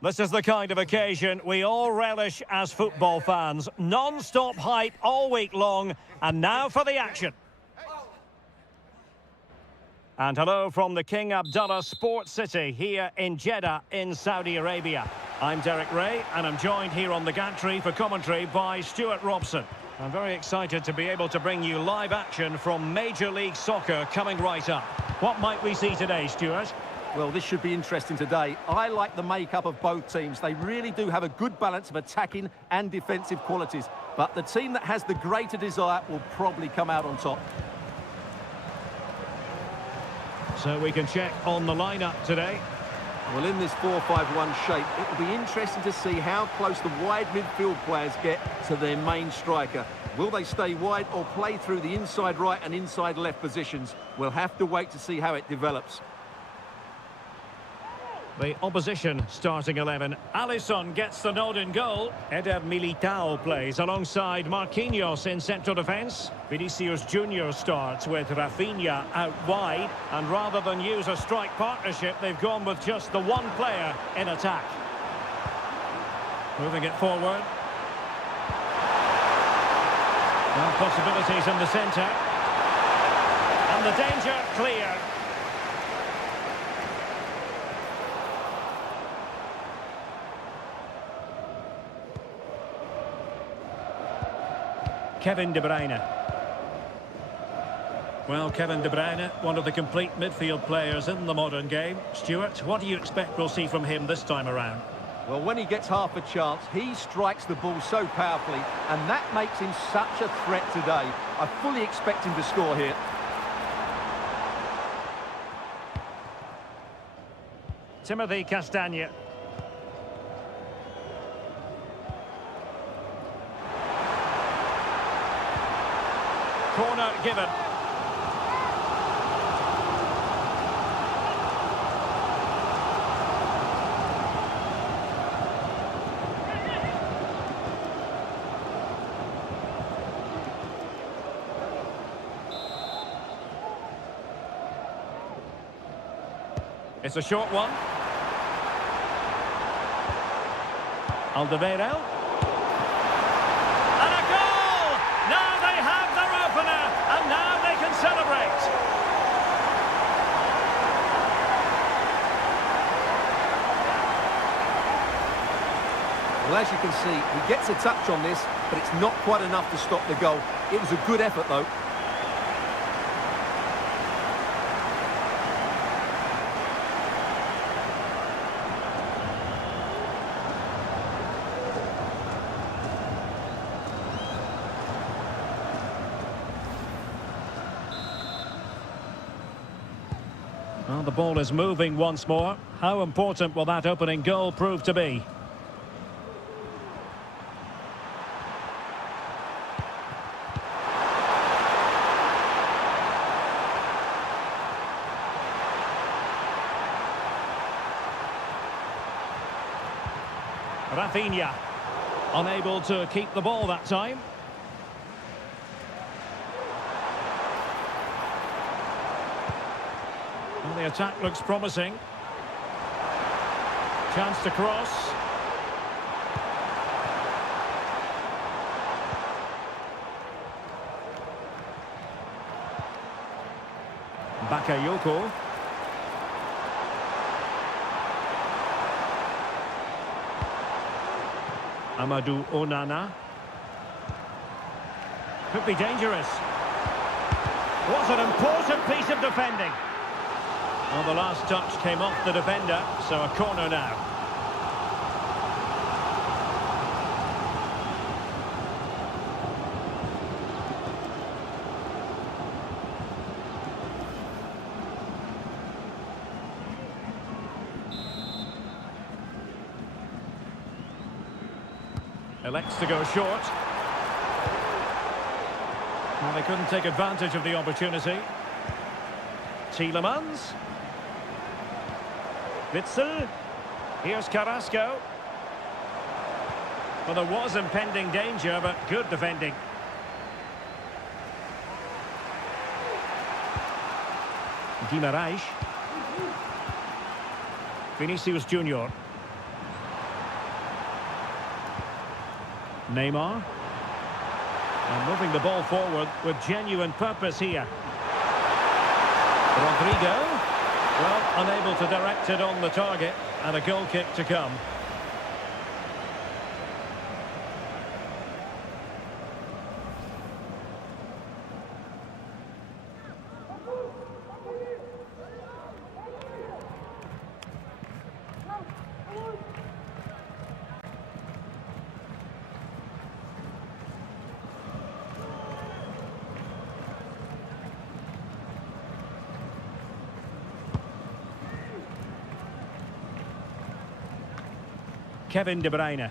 This is the kind of occasion we all relish as football fans. Non-stop hype all week long, and now for the action. And hello from the King Abdullah Sports City here in Jeddah in Saudi Arabia. I'm Derek Ray and I'm joined here on the gantry for commentary by Stuart Robson. I'm very excited to be able to bring you live action from Major League Soccer coming right up. What might we see today, Stuart? Well, this should be interesting today. I like the makeup of both teams. They really do have a good balance of attacking and defensive qualities. But the team that has the greater desire will probably come out on top. So we can check on the lineup today. Well, in this 4-5-1 shape, it will be interesting to see how close the wide midfield players get to their main striker. Will they stay wide or play through the inside right and inside left positions? We'll have to wait to see how it develops. The opposition starting 11. Alisson gets the nod in goal. Eder Militao plays alongside Marquinhos in central defence. Vinicius Junior starts with Rafinha out wide. And rather than use a strike partnership, they've gone with just the one player in attack. Moving it forward. Well, possibilities in the centre. And the danger clear. Kevin De Bruyne. Well, Kevin De Bruyne, one of the complete midfield players in the modern game. Stuart, what do you expect we'll see from him this time around? Well, when he gets half a chance, he strikes the ball so powerfully, and that makes him such a threat today. I fully expect him to score here. Timothy Castagne. Corner given. It's a short one. Alderweireld. And a goal! Now they have their opener, and now they can celebrate. Well, as you can see, he gets a touch on this, but it's not quite enough to stop the goal. It was a good effort, though. Well, the ball is moving once more. How important will that opening goal prove to be? Rafinha, unable to keep the ball that time. Well, the attack looks promising. Chance to cross. Bakayoko. Amadou Onana. Could be dangerous. What an important piece of defending. Well, the last touch came off the defender, so a corner now. Elects to go short. Well, they couldn't take advantage of the opportunity. Tielemans. Witsel. Here's Carrasco. Well, there was impending danger, but good defending. Guimarães. Vinicius Junior. Neymar. And moving the ball forward with genuine purpose here. Rodrigo. Well, unable to direct it on the target, and a goal kick to come. Kevin De Bruyne.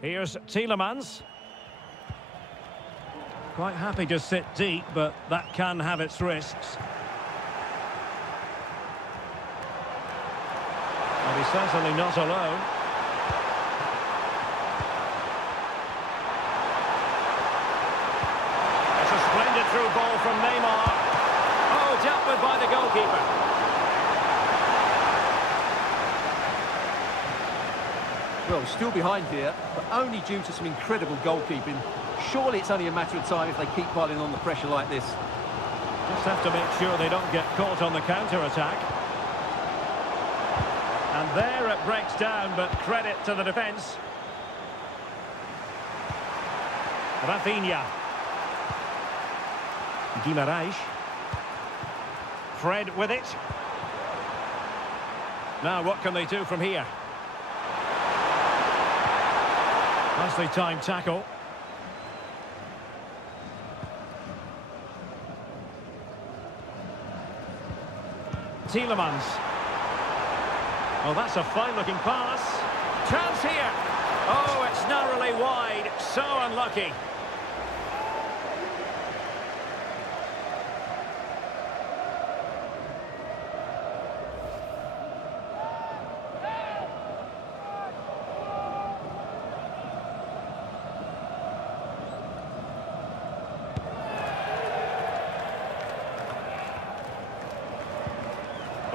Here's Tielemans. Quite happy to sit deep, but that can have its risks. And he's certainly not alone. It's a splendid through ball from Neymar. Oh, dealt with by the goalkeeper. Well, still behind here, but only due to some incredible goalkeeping. Surely it's only a matter of time if they keep piling on the pressure like this. Just have to make sure they don't get caught on the counter-attack. And there it breaks down, but credit to the defence. Rafinha. Guimaraes. Fred with it. Now what can they do from here? Nicely timed tackle. Tielemans. Oh, that's a fine-looking pass. Chance here. Oh, it's narrowly wide. So unlucky.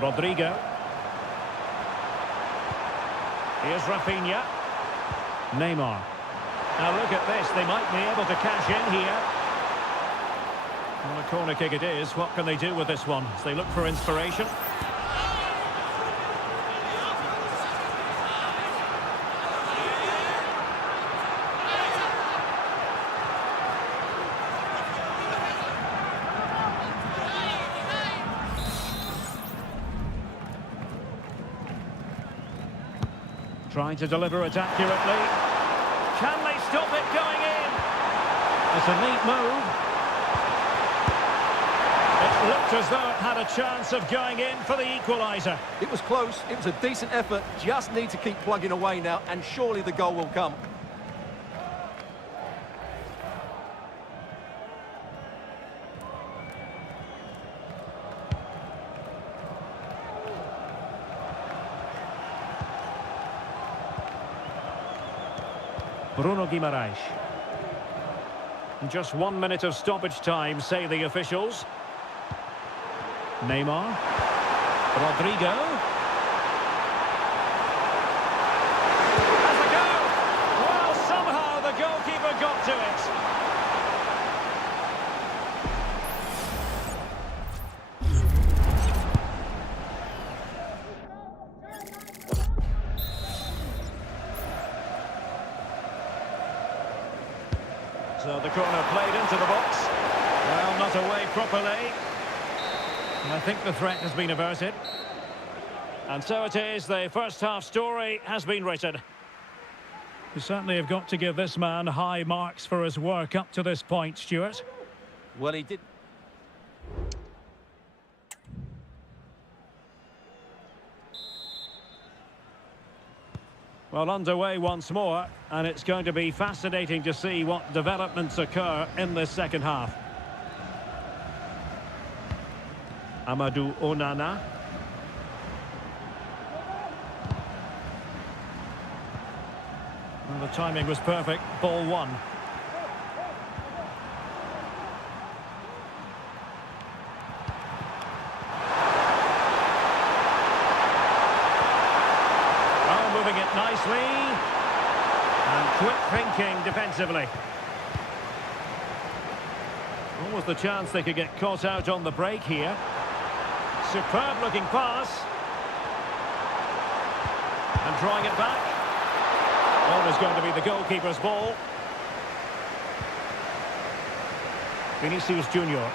Rodrigo. Here's Rafinha. Neymar. Now look at this, they might be able to cash in here. Well, a corner kick it is. What can they do with this one as they look for inspiration? Trying to deliver it accurately. Can they stop it going in? It's a neat move. It looked as though it had a chance of going in for the equaliser. It was close, it was a decent effort, just need to keep plugging away now, and surely the goal will come. Bruno Guimaraes. Just 1 minute of stoppage time, say the officials. Neymar. Rodrigo. Has a go! Well, somehow the goalkeeper got to it. So the corner played into the box. Well, not away properly. And I think the threat has been averted. And so it is, the first half story has been written. You certainly have got to give this man high marks for his work up to this point, Stuart. Well, he did. Well, underway once more, and it's going to be fascinating to see what developments occur in this second half. Amadou Onana. Well, the timing was perfect. Ball one. Moving it nicely. nicely. And quick thinking defensively. Almost the chance they could get caught out on the break here. Superb looking pass. And drawing it back. Always going to be the goalkeeper's ball. Vinicius Junior.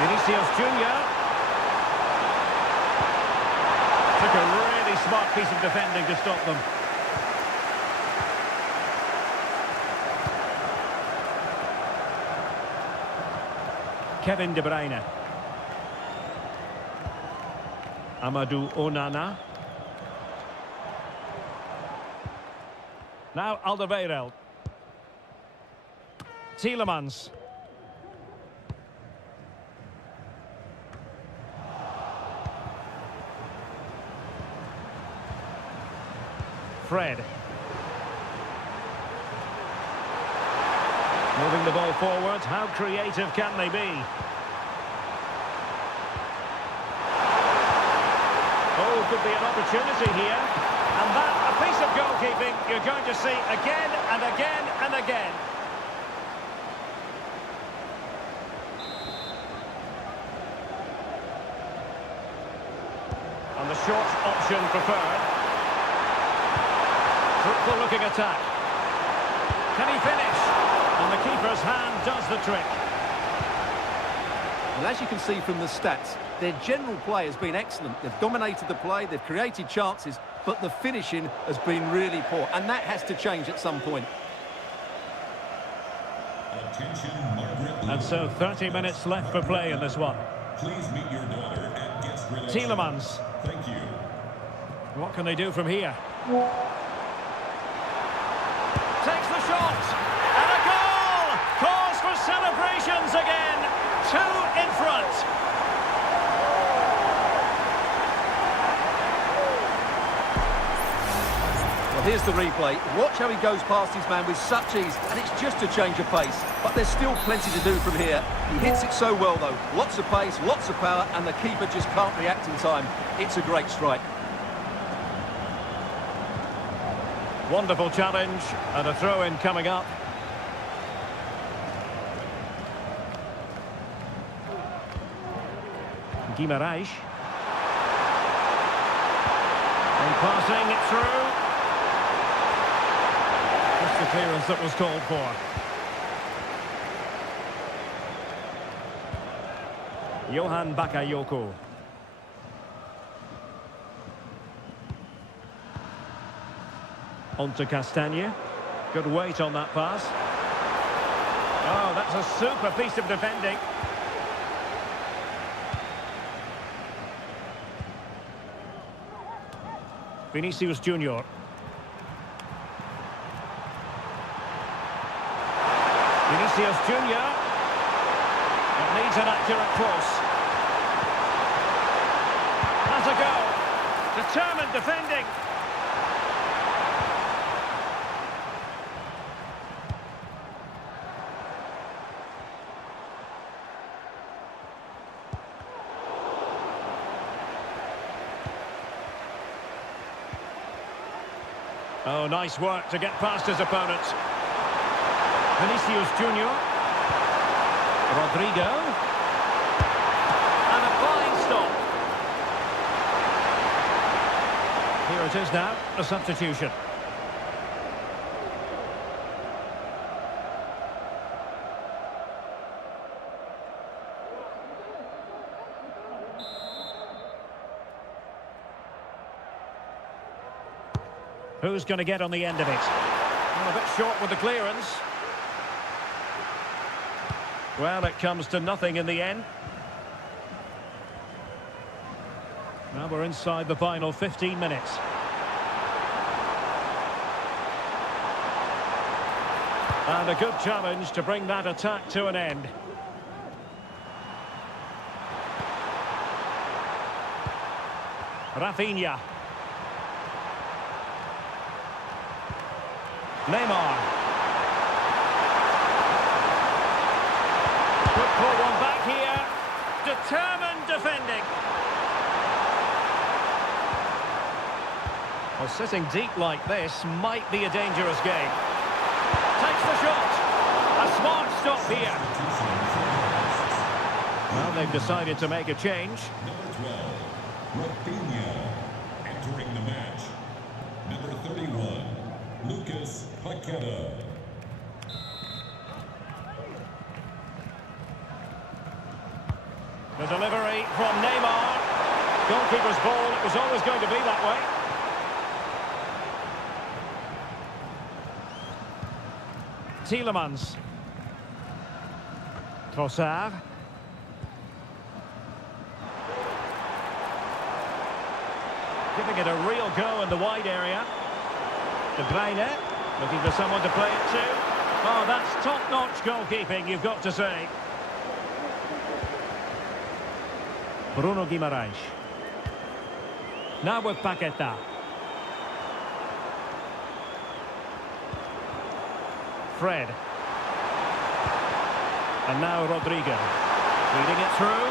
Vinicius Junior. Took a really smart piece of defending to stop them. Kevin De Bruyne. Amadou Onana. Now Alderweireld. Tielemans. Fred. Moving the ball forward. How creative can they be? Oh, could be an opportunity here. And that, a piece of goalkeeping you're going to see again and again and again. And the short option preferred. Fruitful looking attack. Can he finish? And the keeper's hand does the trick. And as you can see from the stats, their general play has been excellent. They've dominated the play, they've created chances, but the finishing has been really poor. And that has to change at some point. Attention, Margaret. And so 30 minutes left for play in this one. Please meet your daughter at guest relations. Tielemans. Thank you. What can they do from here? Takes the shot. And a goal! Cause for celebrations again. 2 in front. Well, here's the replay. Watch how he goes past his man with such ease, and it's just a change of pace. But there's still plenty to do from here. He hits it so well, though. Lots of pace, lots of power, and the keeper just can't react in time. It's a great strike. Wonderful challenge, and a throw-in coming up. Guimaraes. And passing it through. Just the clearance that was called for. Johan Bakayoko. On to Castagne. Good weight on that pass. Oh, that's a super piece of defending. Vinicius Junior. Vinicius Junior. It needs an accurate cross. Has a go. Determined defending. Oh, nice work to get past his opponent. Vinicius Junior. Rodrigo. And a fine stop. Here it is now, a substitution. Who's going to get on the end of it? Well, a bit short with the clearance. Well, it comes to nothing in the end. Now we're inside the final 15 minutes. And a good challenge to bring that attack to an end. Rafinha. Neymar. Could pull one back here. Determined defending. Well, sitting deep like this might be a dangerous game. Takes the shot. A smart stop here. Well, they've decided to make a change. Number 12, Rafinha. Entering the match, number 31, Lucas Paqueta. The delivery from Neymar. Goalkeeper's ball. It was always going to be that way. Tielemans. Trossard. Giving it a real go in the wide area. De Bruyne, looking for someone to play it to. Oh, that's top-notch goalkeeping, you've got to say. Bruno Guimaraes. Now with Paqueta. Fred. And now Rodrigo. Leading it through.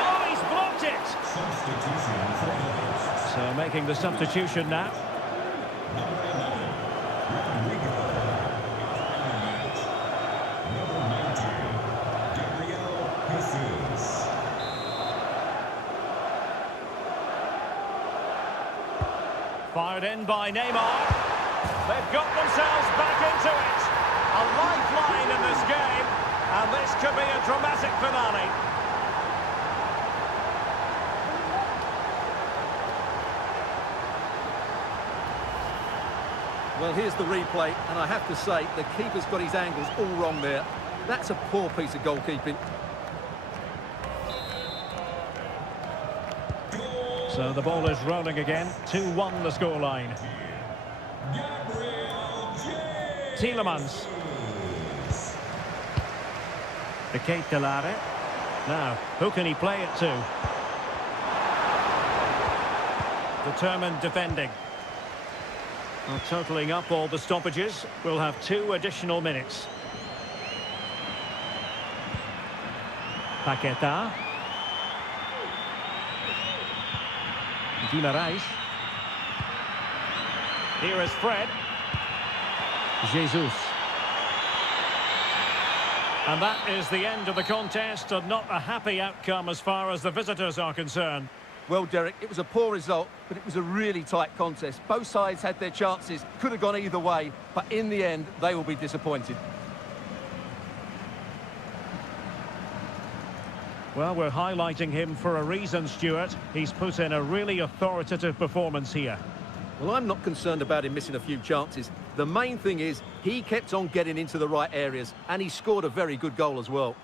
Oh, he's blocked it! Substitution for others. So making the substitution now. Number 11, Rodrigo. Entering the match, number 19, Gabriel Jesus. Fired in by Neymar. They've got themselves back into it. A lifeline in this game. And this could be a dramatic finale. Well, here's the replay, and I have to say, the keeper's got his angles all wrong there. That's a poor piece of goalkeeping. So the ball is rolling again. 2-1 the scoreline. Gabriel Jesus. Tielemans. The Kate Delare. Now, who can he play it to? Determined defending. Well, totalling up all the stoppages, we'll have 2 additional minutes. Paqueta. Guimaraes. Here is Fred. Jesus. And that is the end of the contest, and not a happy outcome as far as the visitors are concerned. Well, Derek, it was a poor result, but it was a really tight contest. Both sides had their chances, could have gone either way, but in the end, they will be disappointed. Well, we're highlighting him for a reason, Stuart. He's put in a really authoritative performance here. Well, I'm not concerned about him missing a few chances. The main thing is he kept on getting into the right areas, and he scored a very good goal as well.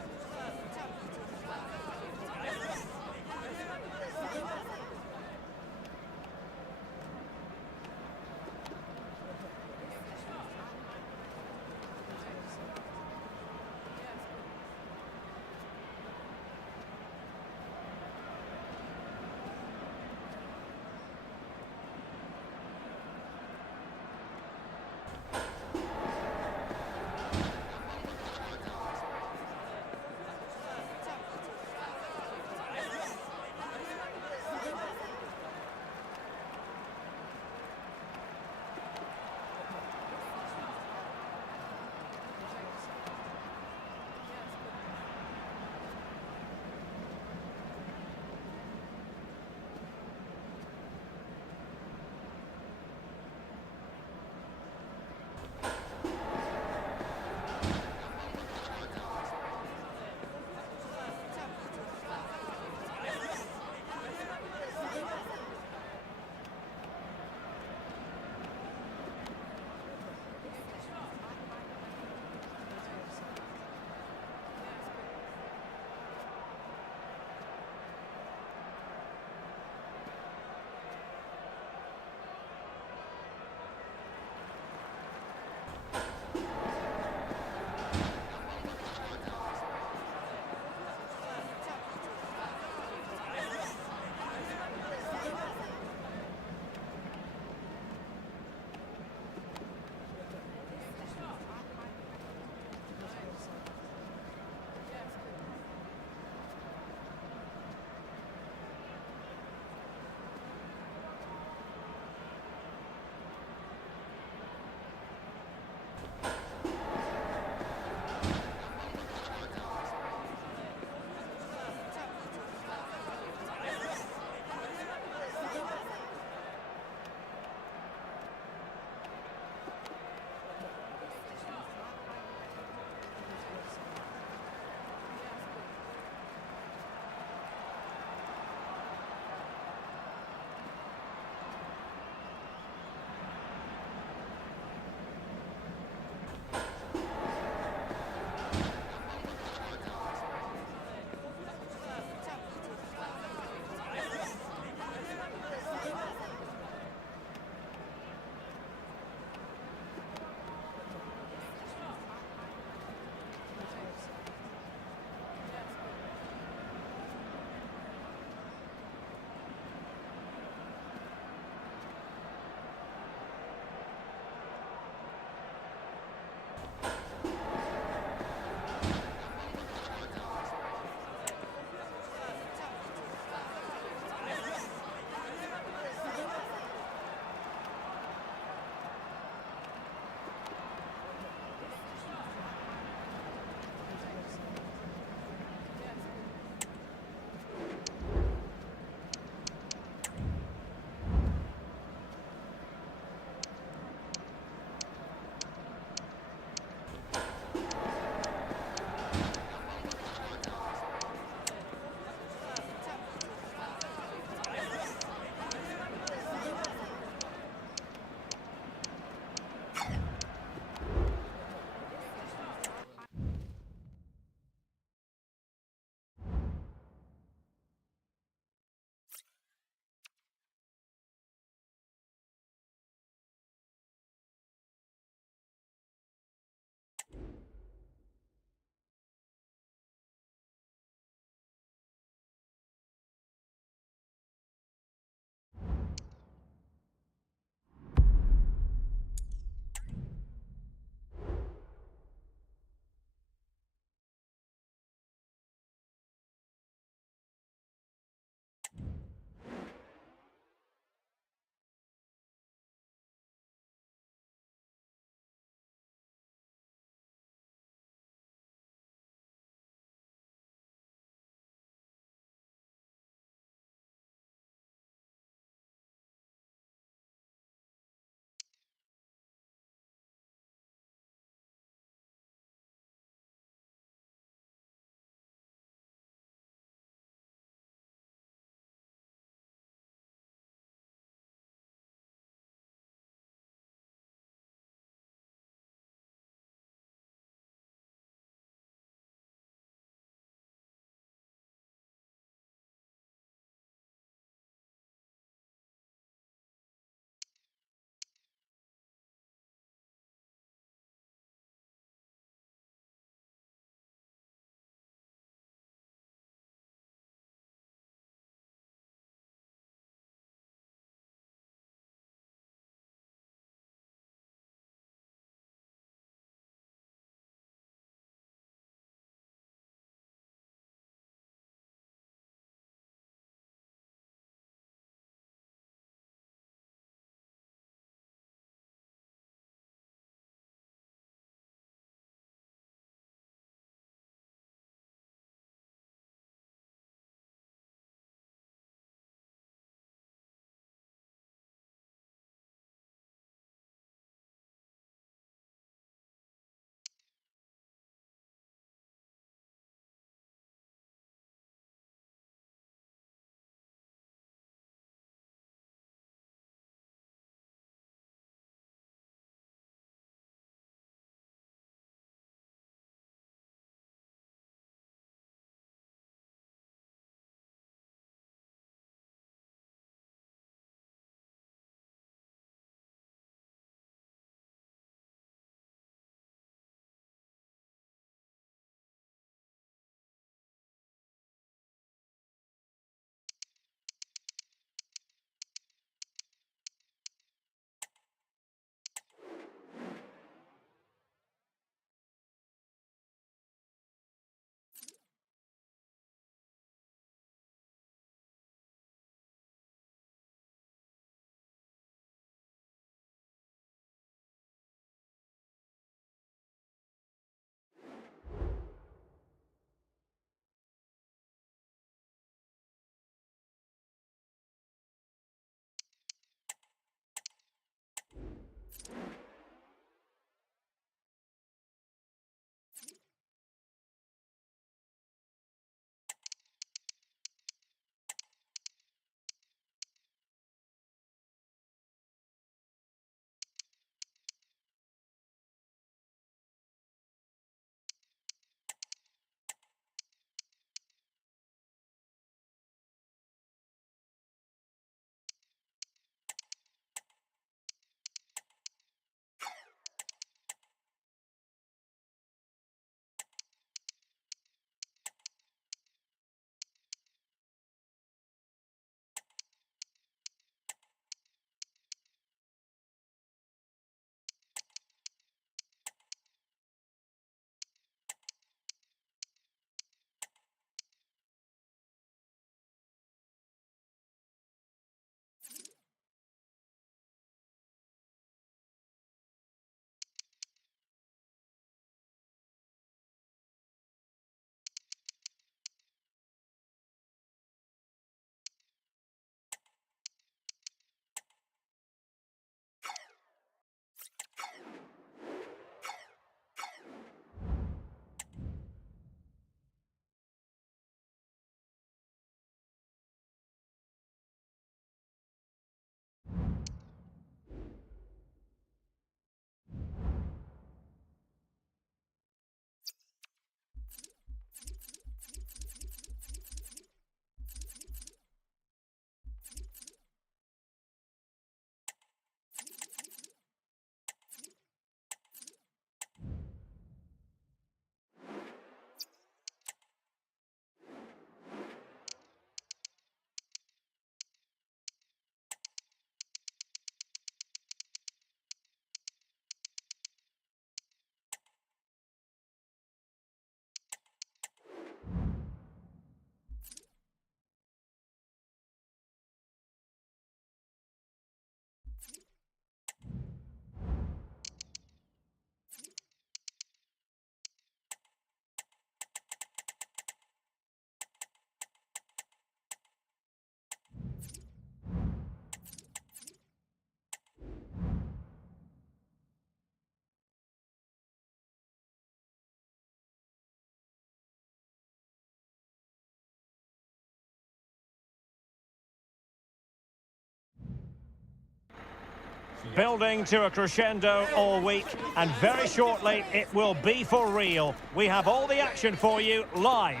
building to a crescendo all week, and very shortly it will be for real. We have all the action for you live.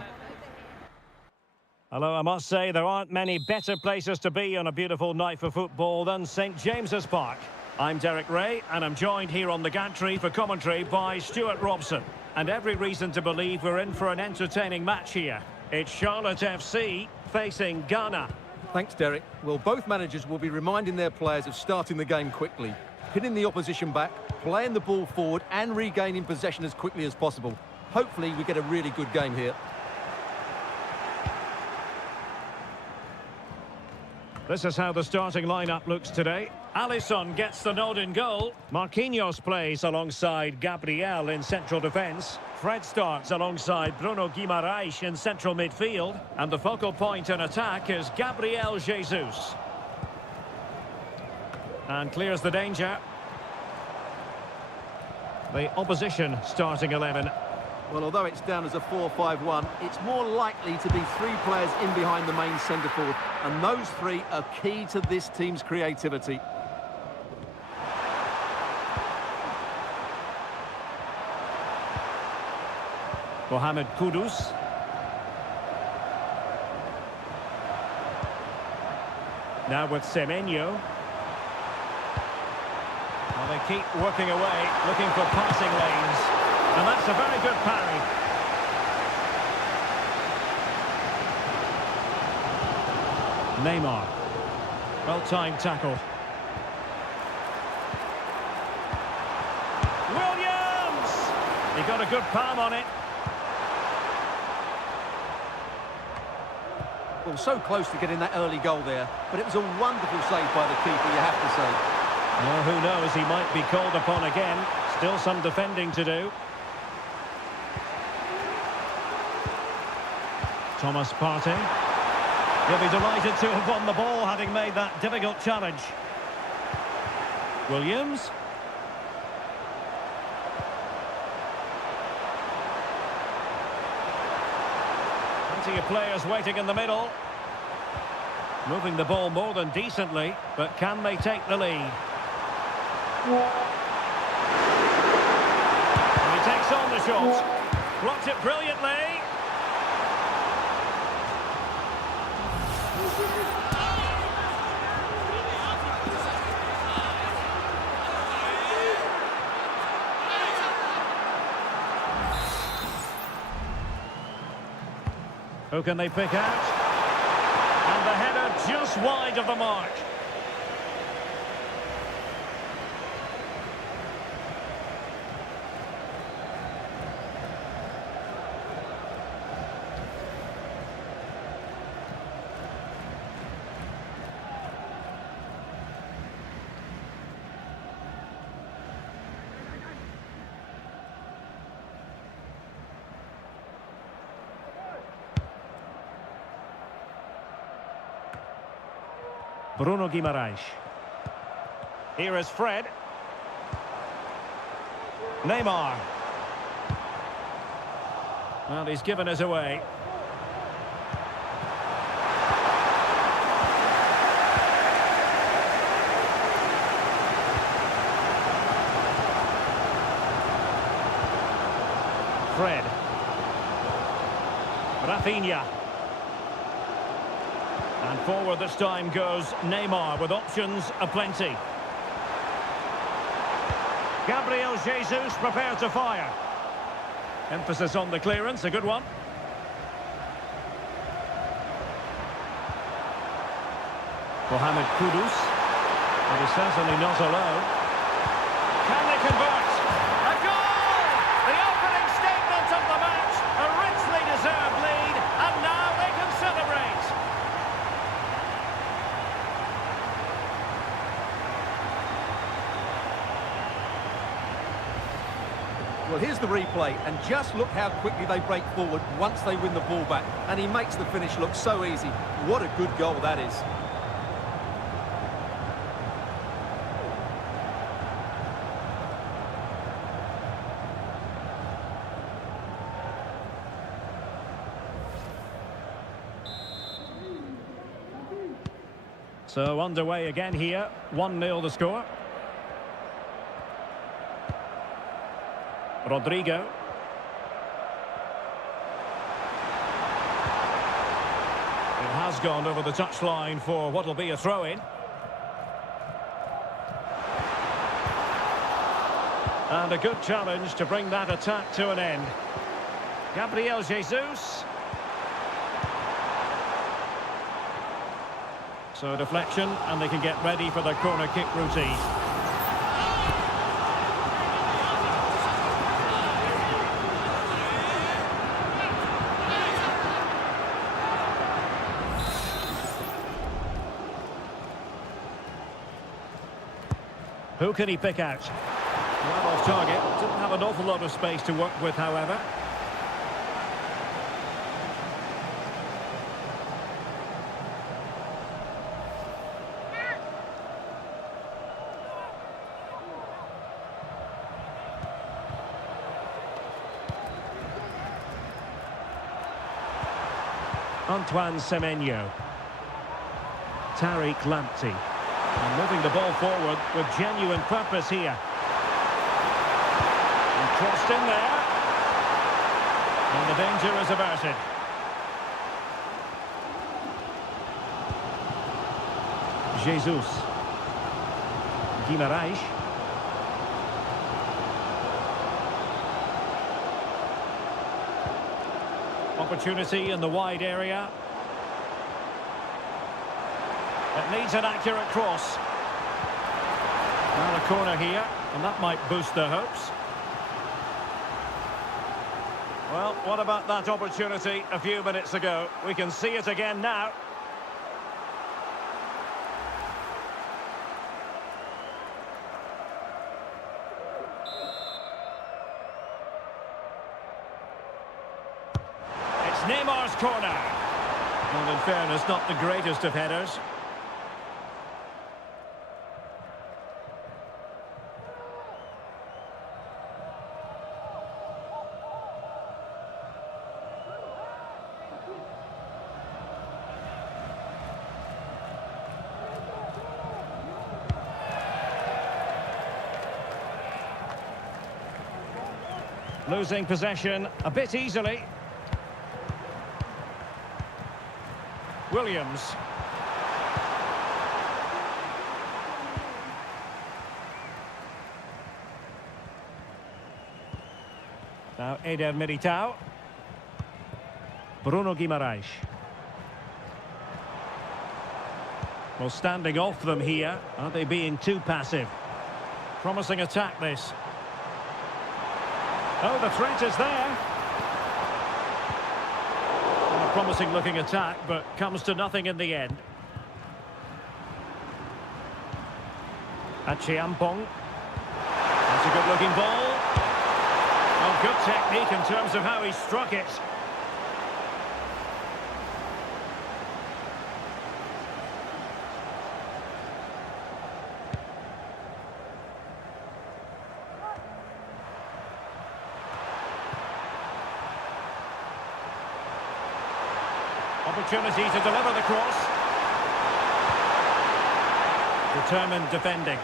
Hello, I must say there aren't many better places to be on a beautiful night for football than St James's Park. I'm Derek Ray, and I'm joined here on the gantry for commentary by Stuart Robson. And every reason to believe we're in for an entertaining match here. It's Charlotte FC facing Ghana. Thanks, Derek. Well, both managers will be reminding their players of starting the game quickly, pinning the opposition back, playing the ball forward and regaining possession as quickly as possible. Hopefully we get a really good game here. This is how the starting lineup looks today. Alisson gets the nod in goal. Marquinhos plays alongside Gabriel in central defence. Fred starts alongside Bruno Guimaraes in central midfield. And the focal point in attack is Gabriel Jesus. And clears the danger. The opposition starting 11. Well, although it's down as a 4-5-1, it's more likely to be three players in behind the main centre forward. And those three are key to this team's creativity. Mohamed Kudus. Now with Semenyo. Well, they keep working away, looking for passing lanes. And that's a very good parry. Neymar. Well-timed tackle. Williams! He got a good palm on it. Well, so close to getting that early goal there, but it was a wonderful save by the keeper, you have to say. Well, who knows, he might be called upon again. Still some defending to do. Thomas Partey. He'll be delighted to have won the ball, having made that difficult challenge. Williams. Plenty of players waiting in the middle. Moving the ball more than decently, but can they take the lead? And he takes on the shot. Blocked it brilliantly. Who can they pick out? And the header just wide of the mark. Bruno Guimaraes. Here is Fred. Neymar. Well, he's given us away. Fred. Rafinha. And forward this time goes Neymar with options aplenty. Gabriel Jesus prepared to fire. Emphasis on the clearance, a good one. Mohamed Kudus. And he's certainly not alone. Can they convert? A goal! The opening statement of the match. A richly deserved lead. And now they can celebrate. Well, here's the replay, and just look how quickly they break forward once they win the ball back. And he makes the finish look so easy. What a good goal that is. So underway again here, 1-0 the score. Rodrigo. It has gone over the touchline for what will be a throw-in. And a good challenge to bring that attack to an end. Gabriel Jesus. So a deflection, and they can get ready for their corner kick routine. Who can he pick out? Well off target. Didn't have an awful lot of space to work with, however. Antoine Semenyo. Tariq Lamptey. And moving the ball forward with genuine purpose here. And crossed in there. And the danger is averted. Jesus. Guimaraes. Opportunity in the wide area. It needs an accurate cross. Now a corner here, and that might boost their hopes. Well, what about that opportunity a few minutes ago? We can see it again now. It's Neymar's corner. And in fairness, not the greatest of headers. Losing possession a bit easily. Williams. Now Eder Militao. Bruno Guimaraes. Well, standing off them here. Are they being too passive? Promising attack this. Oh, the threat is there. A promising looking attack, but comes to nothing in the end. Achiampong. That's a good looking ball. Oh, good technique in terms of how he struck it. Opportunity to deliver the cross. Determined defending.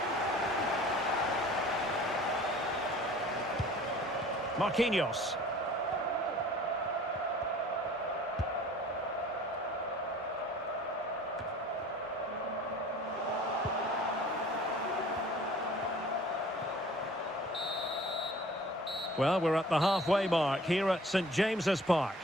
Marquinhos. Well, we're at the halfway mark here at St James's Park.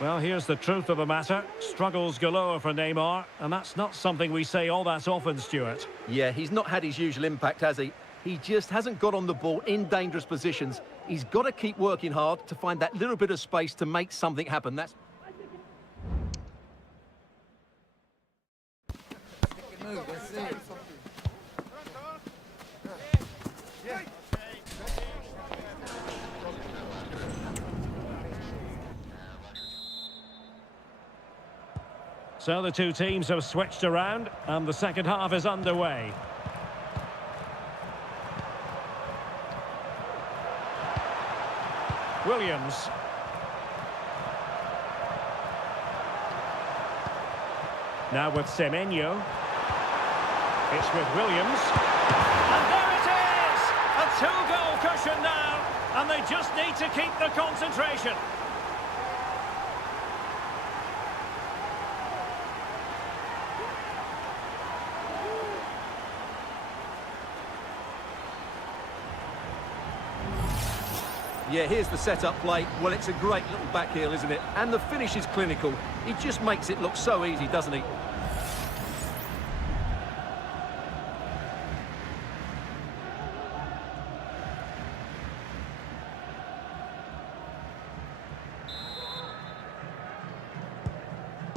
Well, here's the truth of the matter. Struggles galore for Neymar, and that's not something we say all that often, Stuart. Yeah, he's not had his usual impact, has he? He just hasn't got on the ball in dangerous positions. He's got to keep working hard to find that little bit of space to make something happen. That's... So the two teams have switched around, and the second half is underway. Williams. Now with Semenyo. It's with Williams. And there it is! A two-goal cushion now, and they just need to keep the concentration. Yeah, here's the setup play. Well, it's a great little back heel, isn't it? And the finish is clinical. He just makes it look so easy, doesn't he?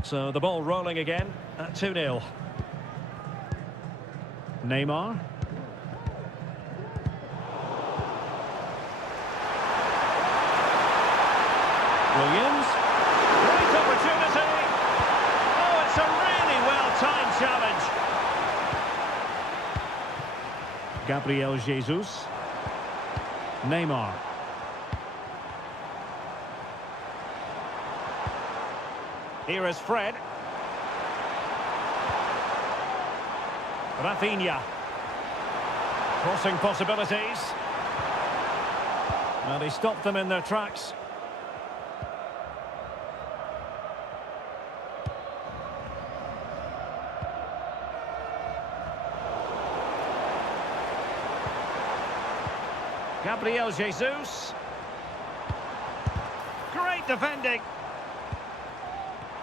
So the ball rolling again at 2-0. Neymar. Williams. Great opportunity. Oh, it's a really well-timed challenge. Gabriel Jesus. Neymar. Here is Fred. Rafinha. Crossing possibilities. And he stopped them in their tracks. Gabriel Jesus. Great defending.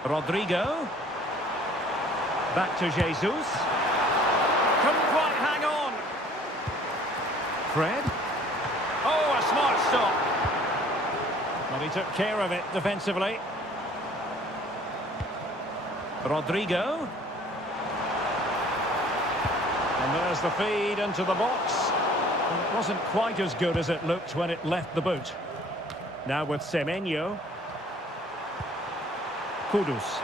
Rodrigo. Back to Jesus. Couldn't quite hang on. Fred. Oh, a smart stop. Well, he took care of it defensively. Rodrigo. And there's the feed into the box. Well, it wasn't quite as good as it looked when it left the boot. Now with Semenyo. Kudus.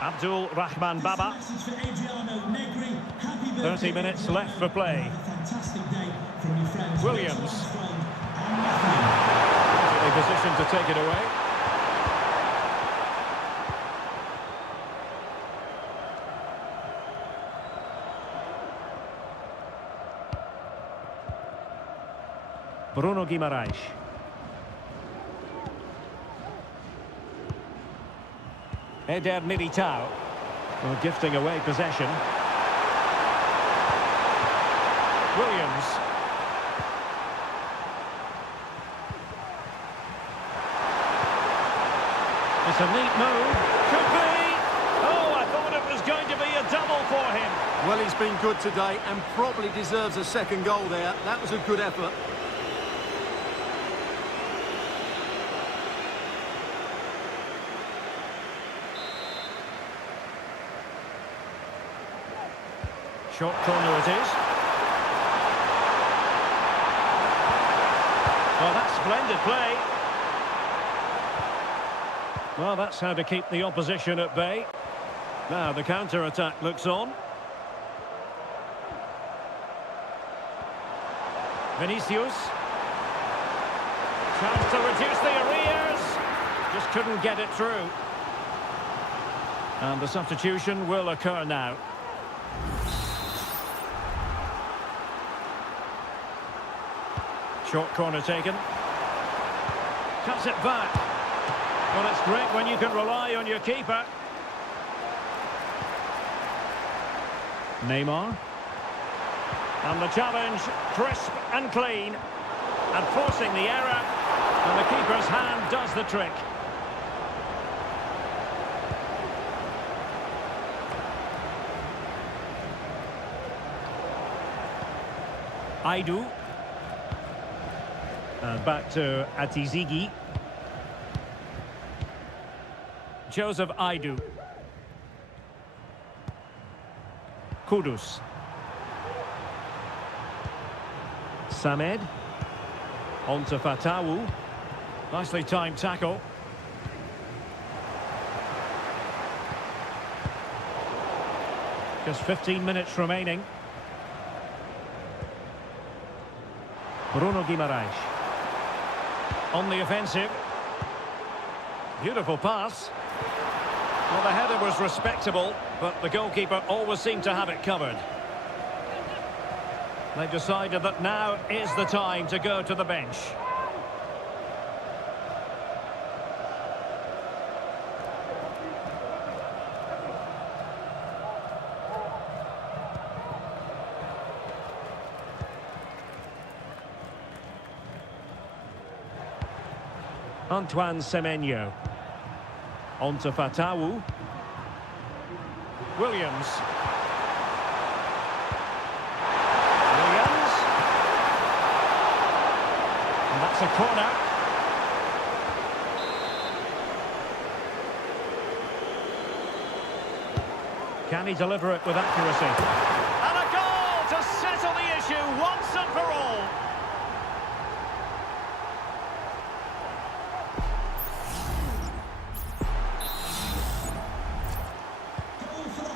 Abdul Rahman Baba. 30 minutes left for play. Williams. In position to take it away. Bruno Guimaraes. Eder Militao. Well, gifting away possession. Williams. It's a neat move. Could be. Oh, I thought it was going to be a double for him. Well, he's been good today and probably deserves a second goal there. That was a good effort. Short corner it is. Well, that's splendid play. Well, that's how to keep the opposition at bay. Now the counter-attack looks on. Vinicius. Chance to reduce the arrears. Just couldn't get it through. And the substitution will occur now. Short corner taken. Cuts it back. Well, it's great when you can rely on your keeper. Neymar. And the challenge, crisp and clean. And forcing the error. And the keeper's hand does the trick. Aidu. And back to Atizigi. Joseph Aidu. Kudus. Samed. On to Fatawu. Nicely timed tackle. Just 15 minutes remaining. Bruno Guimaraes. On the offensive. Beautiful pass. Well, the header was respectable, but the goalkeeper always seemed to have it covered. They've decided that now is the time to go to the bench. Antoine Semenyo. On to Fatawu. Williams. And that's a corner. Can he deliver it with accuracy? And a goal to settle the issue once and for all.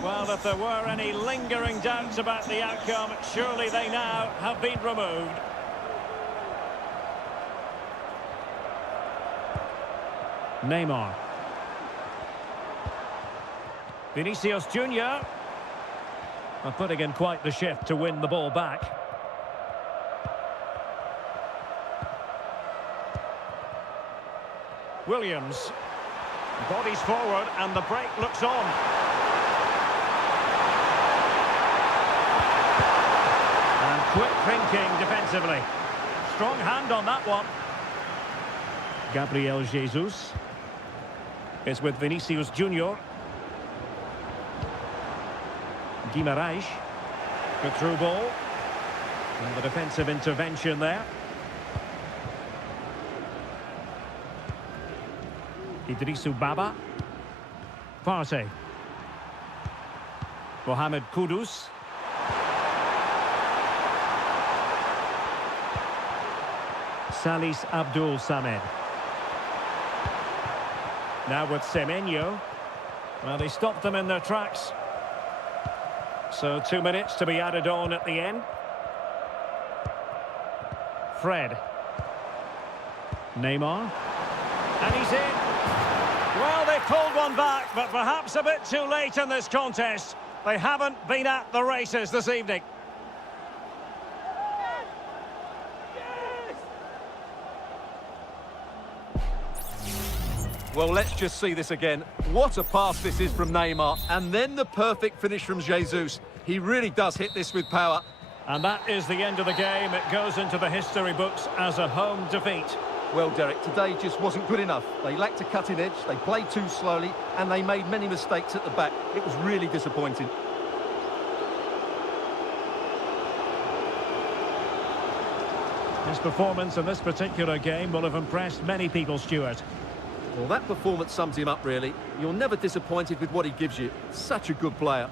Well, if there were any lingering doubts about the outcome, surely they now have been removed. Neymar. Vinicius Junior. Putting in quite the shift to win the ball back. Williams. Bodies forward and the break looks on. And quick thinking defensively. Strong hand on that one. Gabriel Jesus is with Vinicius Junior. Guimaraes. Good through ball. And the defensive intervention there. Idrissou Baba. Partey. Mohamed Kudus. Salis Abdul Samed. Now with Semenyo. Well, they stopped them in their tracks. So 2 minutes to be added on at the end. Fred. Neymar. And he's in. Well, they pulled one back, but perhaps a bit too late in this contest. They haven't been at the races this evening. Well, let's just see this again. What a pass this is from Neymar. And then the perfect finish from Jesus. He really does hit this with power. And that is the end of the game. It goes into the history books as a home defeat. Well, Derek, today just wasn't good enough. They lacked a cutting edge, they played too slowly, and they made many mistakes at the back. It was really disappointing. His performance in this particular game will have impressed many people, Stuart. Well, that performance sums him up, really. You're never disappointed with what he gives you. Such a good player.